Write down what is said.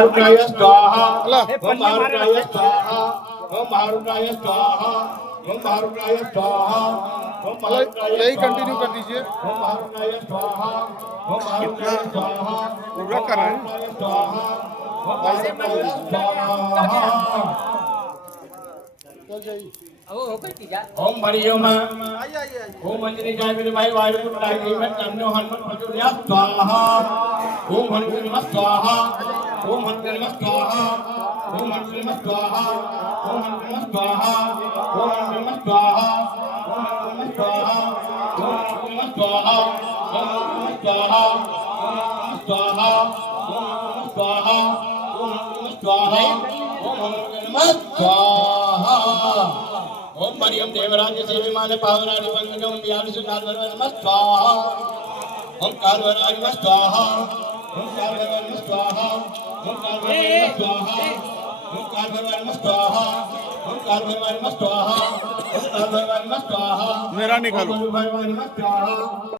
महारुद्राय स्वाहा ओम महारुद्राय स्वाहा ओम महारुद्राय स्वाहा ओम महारुद्राय स्वाहा ओम महारुद्राय यही कंटिन्यू कर दीजिए। ओम महारुद्राय स्वाहा ओम महारुद्राय स्वाहा पूरा कर रहे हैं। स्वाहा ओम महारुद्राय स्वाहा ओम हरिओम ओम अंजनी जय मेरे भाई वायु पुत्राय जीवन नमो हनुमत प्रचोदया स्वाहा ओम हनुमत नमः स्वाहा ओम हनुमत नमः स्वाहा ओम हनुमत नमः स्वाहा ओम हनुमत नमः स्वाहा ओम हनुमत नमः स्वाहा ओम हनुमत नमः स्वाहा ओम हनुमत नमः स्वाहा ओम हनुमत नमः स्वाहा ओम हनुमत नमः स्वाहा ओम हनुमत नमः स्वाहा ओम हनुमत नमः स्वाहा ओम हरिओम देवराज सेविमाने पावनानि पंकजं व्याधि सुधारवराय नमः स्वाहा ओम कालवराय नमः स्वाहा ओम कालवराय नमः स्वाहा ओम कालवराय नमः स्वाहा ओम कालवराय नमः स्वाहा ओम कालवराय नमः स्वाहा ओम कालवराय नमः स्वाहा मेरा निकालो। ओम कालवराय नमः स्वाहा।